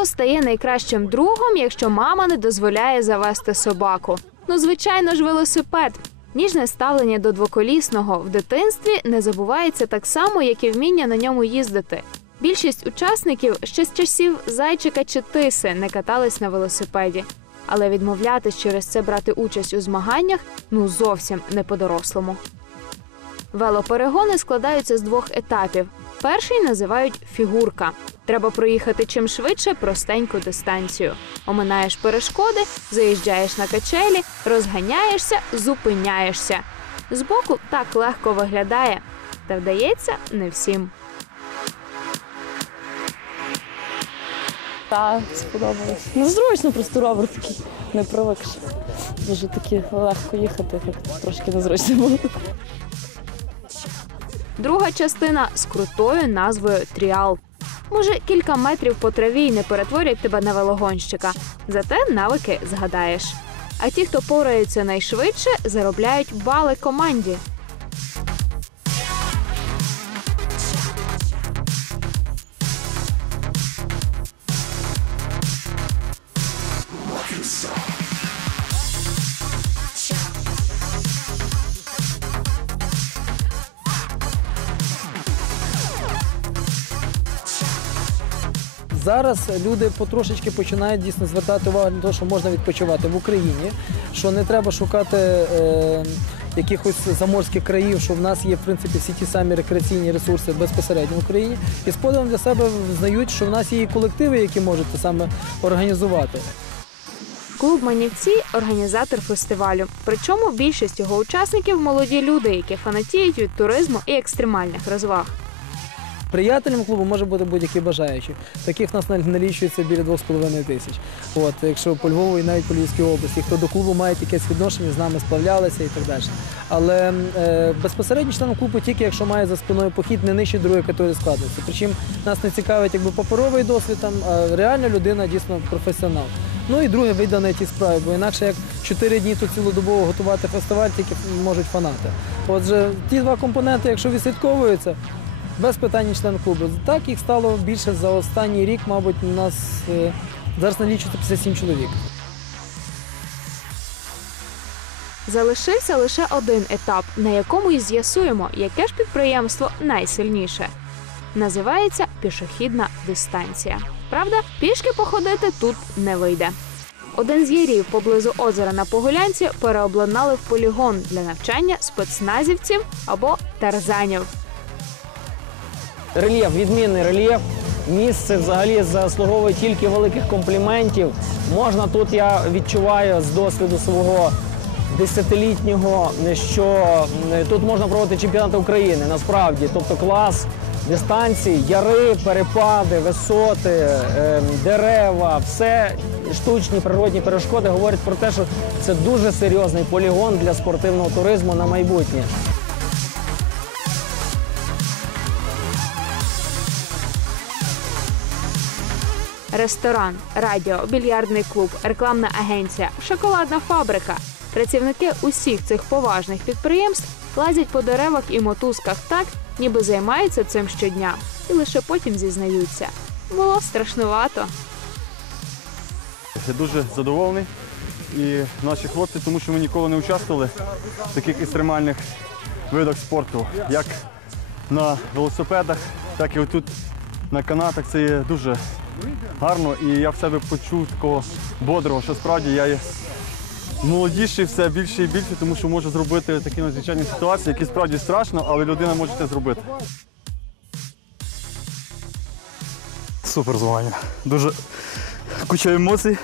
Хто стає найкращим другом, якщо мама не дозволяє завести собаку? Ну, звичайно ж, велосипед. Ніжне ставлення до двоколісного в дитинстві не забувається так само, як і вміння на ньому їздити. Більшість учасників ще з часів зайчика чи тиси не катались на велосипеді, але відмовлятись через це брати участь у змаганнях ну зовсім не по-дорослому. Велоперегони складаються з двох етапів: Перший називають фігурка. Треба проїхати чим швидше простеньку дистанцію. Оминаєш перешкоди, заїжджаєш на качелі, розганяєшся, зупиняєшся. Збоку так легко виглядає, та вдається не всім. Та сподобалось. Незручно ну, ну, просто ровер такий. Не привикш. Дуже таки легко їхати, як трошки незручно було друга частина з крутою назвою Тріал. Може, кілька метрів по траві й не перетворять тебе на велогонщика, зате навики згадаєш. А ті, хто пораються найшвидше, заробляють бали команді. Зараз люди потрошечки починають дійсно звертати увагу на те, що можна відпочивати в Україні, що не треба шукати е, якихось заморських країв, що в нас є в принципі всі ті самі рекреаційні ресурси безпосередньо в Україні, і з для себе знають, що в нас є і колективи, які можуть це саме організувати. Клуб Манівці організатор фестивалю. Причому більшість його учасників молоді люди, які фанатіють від туризму і екстремальних розваг. Приятелем клубу може бути будь-який бажаючий. Таких нас налічується біля 2,5 тисяч. От, Якщо по Львову і навіть по Львівській області, хто до клубу має якесь відношення, з нами сплавлялися і так далі. Але е, безпосередньо членом клубу тільки якщо має за спиною похід, не нижче другої категорії складності. Причому нас не цікавить якби паперовий досвід, там, а реальна людина дійсно професіонал. Ну і друге вийде на тій справі, бо інакше як чотири дні тут цілодобово готувати фестиваль, тільки можуть фанати. Отже, ті два компоненти, якщо відслідковуються, без питань член клубу. Так їх стало більше за останній рік, мабуть, у нас е, зараз налічується 57 чоловік. Залишився лише один етап, на якому і з'ясуємо, яке ж підприємство найсильніше. Називається пішохідна дистанція. Правда, пішки походити тут не вийде. Один з ярів поблизу озера на Погулянці переобладнали в полігон для навчання спецназівців або тарзанів. Рельєф, відмінний рельєф. Місце взагалі заслуговує тільки великих компліментів. Можна тут, я відчуваю з досвіду свого десятилітнього, що тут можна проводити чемпіонати України насправді, тобто клас дистанції, яри, перепади, висоти, ем, дерева, все штучні природні перешкоди говорять про те, що це дуже серйозний полігон для спортивного туризму на майбутнє. ресторан, радіо, більярдний клуб, рекламна агенція, шоколадна фабрика. Працівники усіх цих поважних підприємств лазять по деревах і мотузках так, ніби займаються цим щодня, і лише потім зізнаються. Було страшнувато. Я дуже задоволений. І наші хлопці, тому що ми ніколи не участвували в таких екстремальних видах спорту, як на велосипедах, так і отут на канатах. Це є дуже гарно і я в себе почув такого бодрого, що справді я є молодіший, все більше і більше, тому що можу зробити такі надзвичайні ситуації, які справді страшно, але людина може це зробити. Супер змагання. Дуже куча емоцій,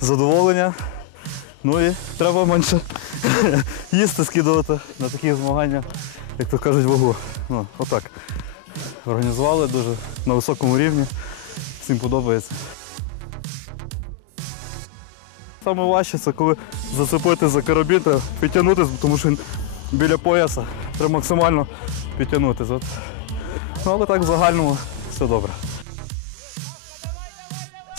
задоволення. Ну і треба менше їсти скидувати на такі змагання, як то кажуть, вагу. Ну, Отак. Організували дуже на високому рівні всім подобається. Саме важче це коли зацепити за карабін, та підтягнутися, тому що він біля пояса треба максимально підтягнутися. От. Ну, Але так в загальному все добре.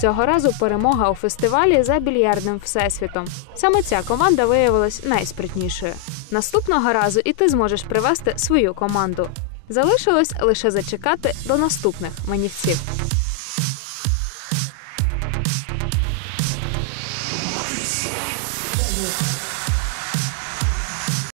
Цього разу перемога у фестивалі за більярдним всесвітом. Саме ця команда виявилась найспритнішою. Наступного разу і ти зможеш привести свою команду. Залишилось лише зачекати до наступних манівців.